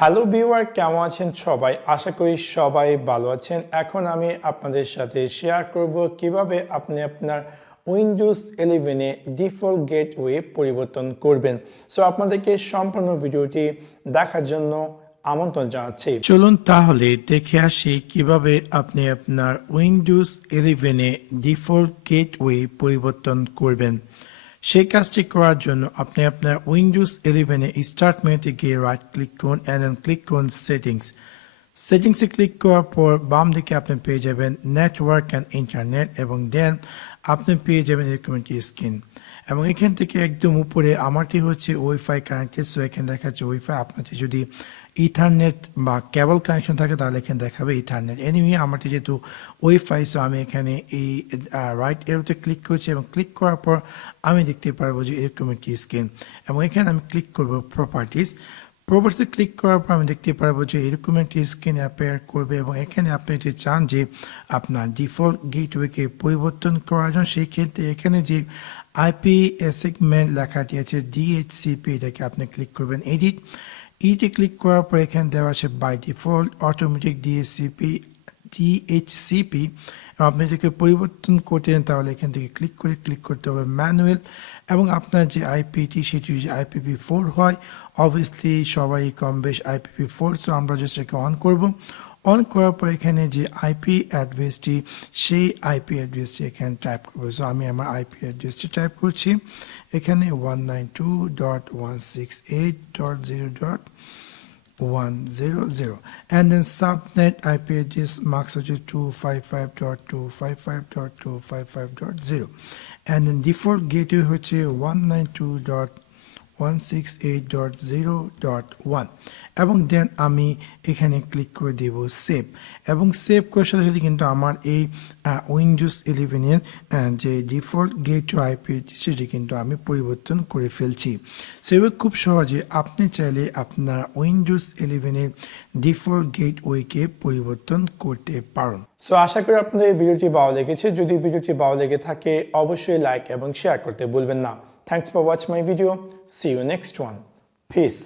Hello viewer, কেমন আছেন সবাই? আশা করি সবাই ভালো আছেন। এখন আমি আপনাদের সাথে শেয়ার করব কিভাবে আপনি আপনার উইন্ডোজ 11 এ ডিফল্ট গেটওয়ে পরিবর্তন করবেন। সো আপনাদেরকে সম্পূর্ণ ভিডিওটি দেখার জন্য আমন্ত্রণ জানাচ্ছি। চলুন তাহলে দেখে আসি কিভাবে আপনি আপনার উইন্ডোজ 11 এ ডিফল্ট গেটওয়ে পরিবর্তন করবেন। সেই কাজটি করার জন্য আপনি আপনার উইন্ডোজ 11 এ স্টার্ট মেনুতে গিয়ে রাইট ক্লিক করুন এন্ড দেন ক্লিক করুন সেটিংসে ক্লিক করার পর বাম দিকে আপনি পেয়ে যাবেন নেটওয়ার্ক অ্যান্ড ইন্টারনেট এবং দেন আপনি পেয়ে যাবেন এরকম একটি স্ক্রিন এবং এখান থেকে একদম উপরে আমারটি হচ্ছে ওয়াইফাই কানেক্টেড। সো এখানে দেখাচ্ছে ওয়াইফাই। আপনাদের যদি ইথারনেট বা কেবল কানেকশন থাকে তাহলে এখানে দেখাবে ইথারনেট। এনিওয়ে আমারটি যেহেতু ওয়াইফাই, সো আমি এখানে এই রাইট এরোতে ক্লিক করছি এবং ক্লিক করার পর আমি দেখতে পারবো যে এরকম একটি স্ক্রিন এবং এখানে আমি ক্লিক করব প্রপার্টিসে ক্লিক করার পর আমি দেখতে পারবো যে এরকম একটি স্ক্রিন অ্যাপিয়ার করবে এবং এখানে আপনি যদি চান যে আপনার ডিফল্ট গেটওয়েকে পরিবর্তন করার জন্য সেই ক্ষেত্রে এখানে যে আইপি সেগমেন্ট লেখাটি আছে ডিএইচসিপি, এটাকে আপনি ক্লিক করবেন। এডিটে ক্লিক করার পর এখানে দেওয়া আছে বাই ডিফল্ট অটোমেটিক ডিএইচসিপি। আপনি এটাকে পরিবর্তন করতে চান তাহলে এখান থেকে ক্লিক করতে হবে ম্যানুয়াল এবং আপনার যে আইপিটি সেটি যদি IPv4 হয়, অবভিয়াসলি সবাই কম বেশ IPv4, সো আমরা জাস্ট এটাকে অন করার পর এখানে যে আইপি অ্যাড্রেসটি সেই আইপি অ্যাড্রেসটি এখানে টাইপ করবো। সো আমি আমার আইপি অ্যাড্রেসটি টাইপ করছি এখানে 192.168.0.100 and then subnet IP address marks হচ্ছে 255.255.255.0 and then default gateway হচ্ছে 192.168.0.1 এবং দেন আমি এখানে ক্লিক করে দেব সেভ এবং সেভ করার সাথে সাথে কিন্তু আমার এই উইন্ডোজ 11 এর যে ডিফল্ট গেটওয়ে আইপি সেটি কিন্তু আমি পরিবর্তন করে ফেলছি। সেভাবে খুব সহজে আপনি চাইলে আপনার উইন্ডোজ 11 এর ডিফল্ট গেটওয়েকে পরিবর্তন করতে পারেন। সো আশা করি আপনাদের ভিডিওটি ভালো লেগেছে। যদি ভিডিওটি ভালো লেগে থাকে অবশ্যই লাইক এবং শেয়ার করতে ভুলবেন না। Thanks for watching my video. See you next one. Peace.